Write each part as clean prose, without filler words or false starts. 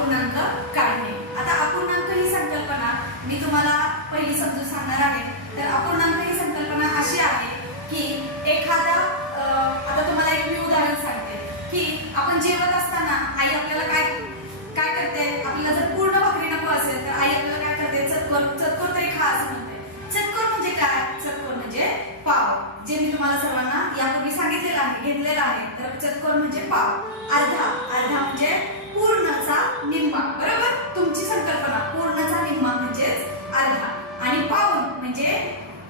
अपूर्णांक काढणे। आता अपूर्णांक ही संकल्पना मी तुम्हाला पहिली समजून सांगणार आहे। तर अपूर्णांक ही संकल्पना अशी आहे की एखादा आता तुम्हाला एक मी उदाहरण सांगते की आपण जेवत असताना आई आपल्याला काय करते, आपल्याला जर पूर्ण भाकरी नको असेल तर आई आपल्याला काय करते, चतकोर तरी खा असं म्हणते। चतकोर म्हणजे काय? चतकोर म्हणजे पाव, जे मी तुम्हाला सर्वांना यापूर्वी सांगितलेलं आहे, घेतलेलं आहे। तर चतकोर म्हणजे पाव, अर्धा म्हणजे पूर्णचा निम्मा, बरोबर? तुमची संकल्पना पूर्णचा निम्मा म्हणजेच अर्धा, आणि पाऊण म्हणजे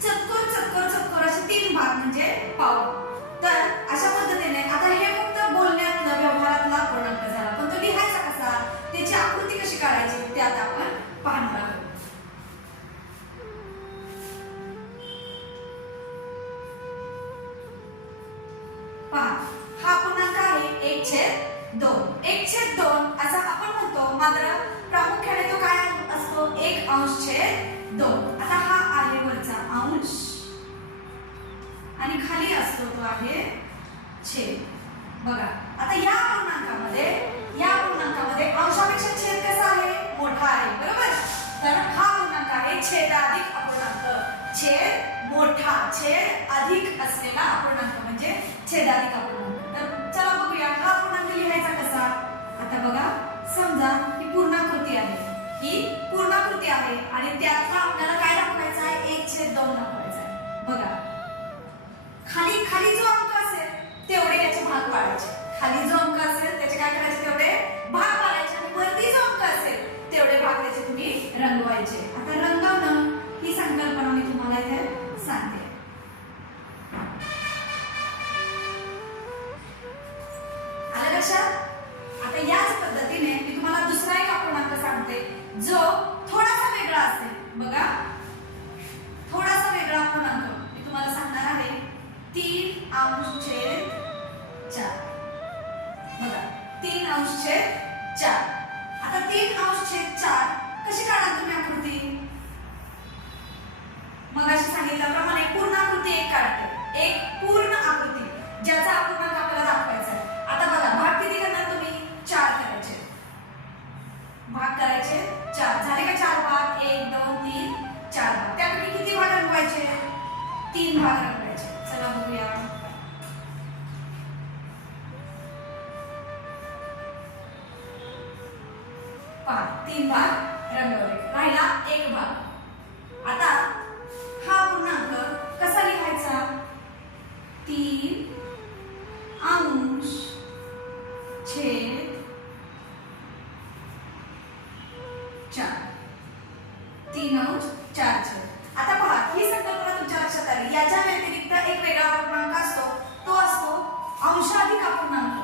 चतकोर असे 3 भाग म्हणजे पाऊण। तर अशा पद्धतीने आता हे फक्त बोलण्यातलं व्यवहारातला अपूर्णांक झाला, पण तो लिहायचा कसा, त्याची आकृती कशी काढायची ते आता आपण पाहणार आहोत। पहा, हा अपूर्णांक आहे 1/2। 1/2 असं आपण म्हणतो, मात्र प्रामुख्याने तो काय असतो, 1/2। आता हा आहे वरचा अंश आणि खाली असतो तो आहे छेद। बघा आता या अपूर्णांकामध्ये अंशापेक्षा छेद कसा आहे, मोठा आहे, बरोबर? तर हा अपूर्णांक आहे छेदाधिक अपूर्णांक। छेद मोठा, छेद अधिक असलेला अपूर्णांक म्हणजे छेदाधिक अपूर्णांक। तर चला बघूया हा अपूर्णांक लिहायचा कसा। आता बघा, समजा ही पूर्णाकृती आहे आणि त्यातला आपल्याला काय दाखवायचा आहे, 1/2 दाखवायचा आहे। बघा खाली जो अंक असेल तेवढे याचे भाग पाडायचे, खाली जो अंक असेल त्याचे काय करायचे, तेवढे भाग पाडायचे, आणि वरती जो अंक असेल तेवढे भाग त्याचे तुम्ही रंगवायचे। आता रंगवणं ही संकल्पना मी तुम्हाला इथे सांगते। आलं लक्षात? आता याच पद्धतीने मी तुम्हाला दुसरा एक अपूर्णांक सांगते जो थोडासा वेगळा असेल। बघा थोडासा वेगळा अपूर्णांक मी तुम्हाला सांगणार आहे, 3/4। बघा 3/4। आता 3/4 कशी काढाल तुम्ही आकृती? मगाशी सांगितल्याप्रमाणे पूर्ण आकृती एक काढते, एक पूर्ण आकृती ज्याचा अपूर्णांक आपल्याला दाखवायचा आहे। आता बघा भाग किती करणार तुम्ही, 4 करायचे, भाग करायचे 4 झाले का? 4 भाग, 1 2 3 4 भाग। त्यापैकी किती भाग रंगवायचे? 3 भाग रंगवायचे। चला बघूया, पहा 3 भाग रंगवले, राहिला 1 भाग। आता हा पूर्णांक कसा लिहायचा, 3/4 3/4। आता पहा ही संकल्पना तुमच्या लक्षात आली। याच्या व्यतिरिक्त एक वेगळा अपूर्णांक असतो, तो असतो अंशाधिक अपूर्णांक।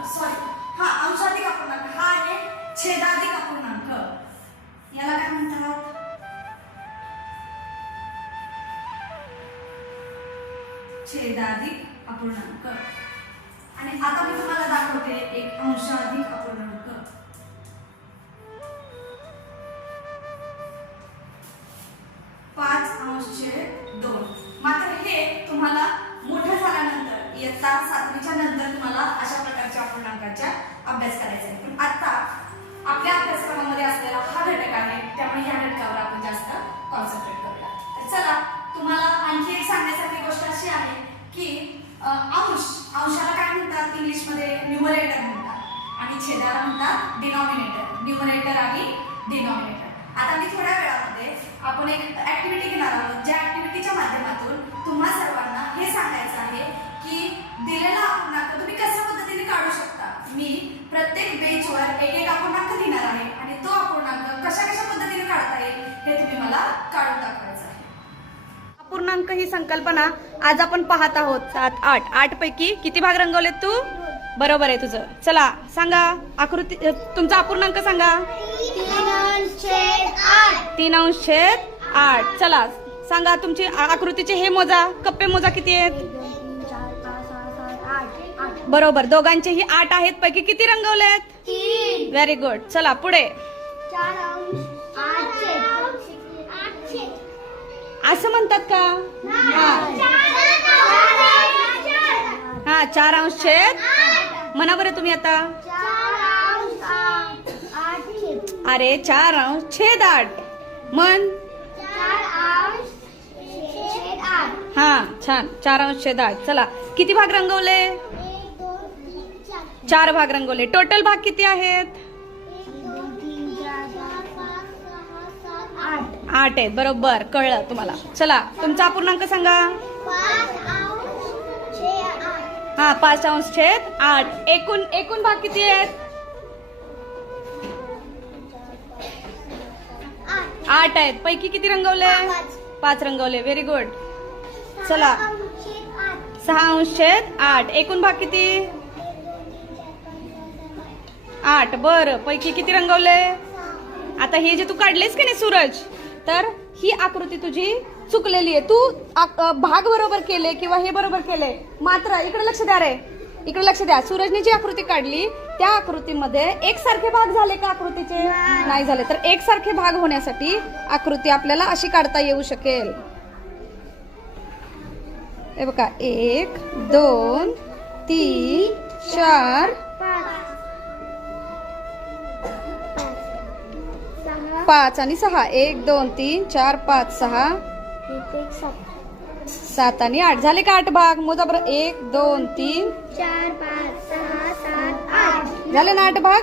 अंशाधिक अपूर्णांक हा आहे छेदाधिक अपूर्णांक। याला काय म्हणतात, छेदाधिक अपूर्णांक। आणि आता मी तुम्हाला दाखवते एक अंशाधिक अपूर्णांक। 5/2। मात्र हे तुम्हाला मोठं झाल्यानंतर इयत्ता 7वीच्या नंतर तुम्हाला अशा प्रकारच्या अपूर्णांकाचा अभ्यास करायचा आहे। पण आता आपल्या अभ्यासक्रमामध्ये असलेला हा घटक आहे, त्यामुळे या घटकावर आपण जास्त कॉन्सन्ट्रेट करूया। तर चला, तुम्हाला आणखी एक सांगण्यासारखी गोष्ट अशी आहे की अंशाला काय म्हणतात, इंग्लिशमध्ये न्यूमरेटर म्हणतात आणि छेदाला म्हणतात डिनॉमिनेटर। न्यूमरेटर आणि डिनॉमिनेटर। आता मी थोड्या वेळामध्ये आपण एक ऍक्टिव्हिटी घेणार आहोत, ज्या ऍक्टिव्हिटीच्या माध्यमातून तुम्हा सर्वांना हे सांगायचं आहे की दिलेला अपूर्णांक तुम्ही कशा पद्धतीने काढू शकता। मी प्रत्येक पेजवर एक अपूर्णांक लिहिणार आहे आणि तो अपूर्णांक कशा पद्धतीने काढता येईल हे तुम्ही मला काढून दाखवायचं आहे। अपूर्णांक ही संकल्पना आज आपण पाहत आहोत। 7 8 पैकी किती भाग रंगवलेत तू? बरोबर आहे तुझं। चला सांगा आकृती, तुमचा अपूर्णांक सांगा। 3/8। चला सांगा तुमची आकृतीचे हे मोजा, कप्पे मोजा किती आहेत? 4 5 6 7 8 बरोबर, दोघांचेही 8 आहेत, पैकी किती रंगवलेत? 3। Very good. चला पुढे, 4/8 असं म्हणतात का? हा 4/8 म्हणा बरं तुम्ही आता। 4/8 अरे 4/8 मन 4/8 हा छान 4/8 चला किती भाग रंगवले 1 2 3 4 4 भाग रंगवले टोटल भाग किती आहेत 1 2 3 4 5 6 7 8 8 आहेत बरोबर कळलं तुम्हाला चला तुमचा अपूर्णांक सांगा 5/8 हा 5/8 एकूण भाग किती आहेत 8 आहेत पैकी किती रंगवले 5 रंगवले व्हेरी गुड चला 6/8 एकूण भाग किती 8 बरं पैकी किती रंगवले आता हे जे तू काढलेस की नाही सूरज तर ही आकृती तुझी चुकलेली आहे तू भाग बरोबर केले किंवा हे बरोबर केले मात्र इकडे लक्ष द्या रे इकडे लक्ष द्या सूरजने जी आकृती काढली त्या आकृतीमध्ये एकसारखे भाग झाले का आकृतीचे नाही झाले तर एकसारखे भाग होण्यासाठी आकृती आपल्याला अशी काढता येऊ शकेल हे बघा 1 2 3 4 5 आणि 6 1 2 3 4 5 6 7 आणि 8 झाले का 8 भाग मोजा बरं 1 2 3 4 5 6 7 8 झाले ना 8 भाग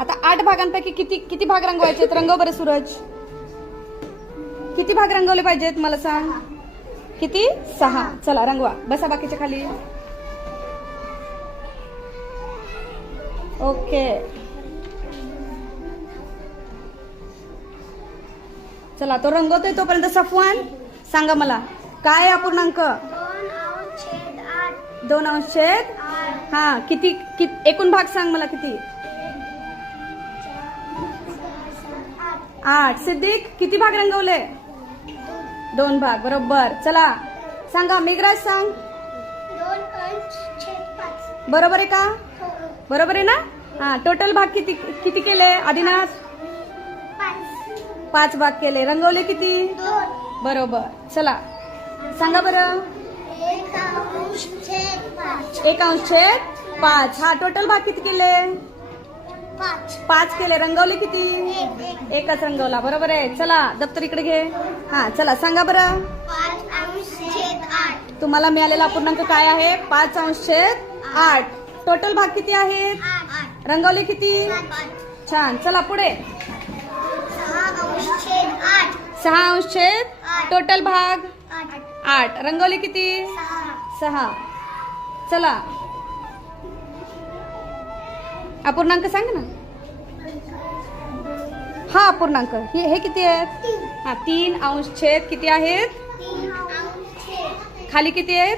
आता 8 भागांपैकी किती भाग रंगवायचे रंगव बरं सूरज किती भाग रंगवले पाहिजेत मला सांग किती 6 चला रंगवा बसा बाकीच्या खाली ओके चला तो रंगवतोय तोपर्यंत सफवान सांगा मला काय अपूर्णांक 2/8 हा किती एकूण भाग सांग मला किती 8 सिद्दीक किती भाग रंगवले 2 भाग बरोबर चला सांगा मेघराज सांग 2/5 बरोबर आहे का बरोबर आहे ना हा टोटल भाग किती केले आदिनाथ 5 भाग केले रंगवले किती 2 बरोबर चला सांगा बरं 1/5 हा टोटल भाग किती केले 5 केले रंगवले किती एकच रंगवला बरोबर आहे चला दप्तर इकडे घे हा चला सांगा बरं 5/8 तुम्हाला मिळालेला अपूर्णांक काय आहे 5/8 टोटल भाग किती आहेत रंगवले किती छान चला पुढे 6/8 टोटल भाग 8 रंगवले किती 6 चला अपूर्णांक सांग ना हा अपूर्णांक हे किती आहेत हा 3/8 किती आहेत खाली किती आहेत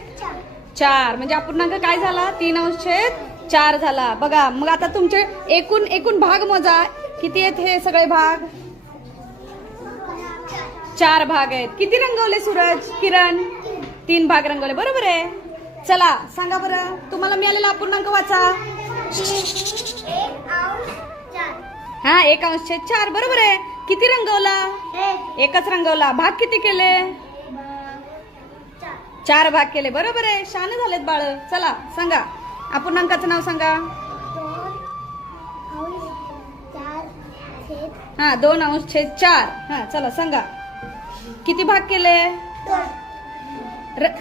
4 म्हणजे अपूर्णांक काय झाला 3/4 झाला बघा मग आता तुमचे एकूण भाग मोजा किती आहेत हे सगळे भाग 4 भाग आहेत किती रंगवले सूरज किरण 3 भाग रंगवले बरोबर आहे चला सांगा बरं तुम्हाला मिळालेला अपूर्णांक वाचा 1/4 1/4 बरोबर आहे किती रंगवला एकच रंगवला भाग किती केले 4 भाग केले बरोबर आहे शहाणे झालेत बाळ चला सांगा अपूर्णांकाचं नाव सांगा 2/4 हा चला सांगा किती भाग केले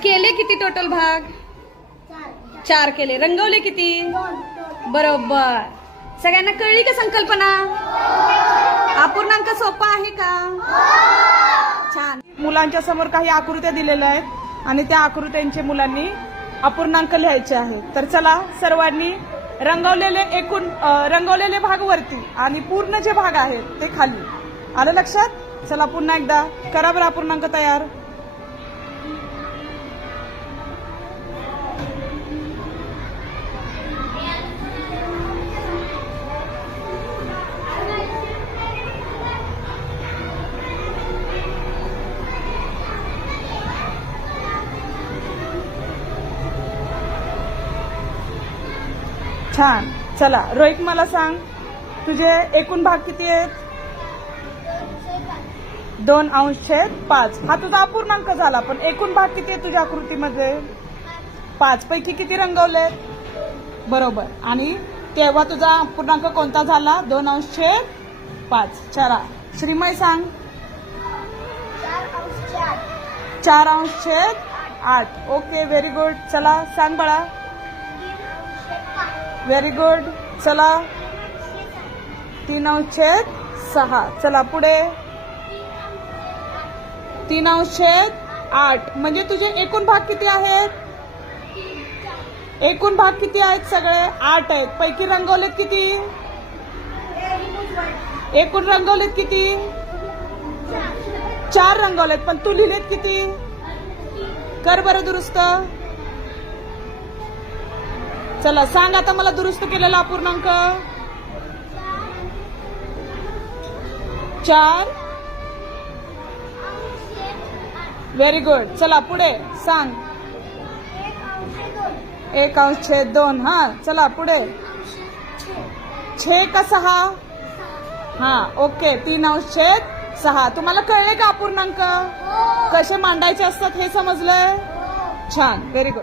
केले किती टोटल भाग 4 केले रंगवले किती बरोबर सगळ्यांना कळली का संकल्पना अपूर्णांक सोपा आहे का छान मुलांच्या समोर काही आकृत्या दिलेल्या आहेत आणि त्या आकृत्यांचे मुलांनी अपूर्णांक लिहायचे आहेत तर चला सर्वांनी रंगवलेले भाग वरती आणि पूर्ण जे भाग आहेत ते खाली आलं लक्षात चला पुन्हा एकदा करा बरं अपूर्णांक तयार छान चला रोहित मला सांग तुझे एकूण भाग किती आहेत 2/5 हा तुझा अपूर्णांक झाला पण एकूण भाग किती आहे तुझ्या आकृतीमध्ये 5 पैकी किती रंगवले बरोबर आणि तेव्हा तुझा अपूर्णांक कोणता झाला 2/8 5. चला श्रीमय सांग. 4/4 4/8. Okay very good. चला सांग बाळा. 3/5 व्हेरी गुड. चला 3/6. चला पुढे. 3/8. म्हणजे तुझे एकूण भाग किती आहेत? एकूण भाग किती आहेत? सगळे 8 आहेत. पैकी रंगवलेत किती? एकूण रंगवलेत किती? 4 रंगवलेत. पण तू लिहिलेत किती? कर बरं दुरुस्त. चला सांग आता मला दुरुस्त केलेला अपूर्णांक. 4. Very good. चला पुढे सांग. 1/2. हा चला पुढे. 6 का 6? हा ओके. 3/6. तुम्हाला कळले का अपूर्णांक कसे मांडायचे असतात हे समजलंय? छान व्हेरी गुड.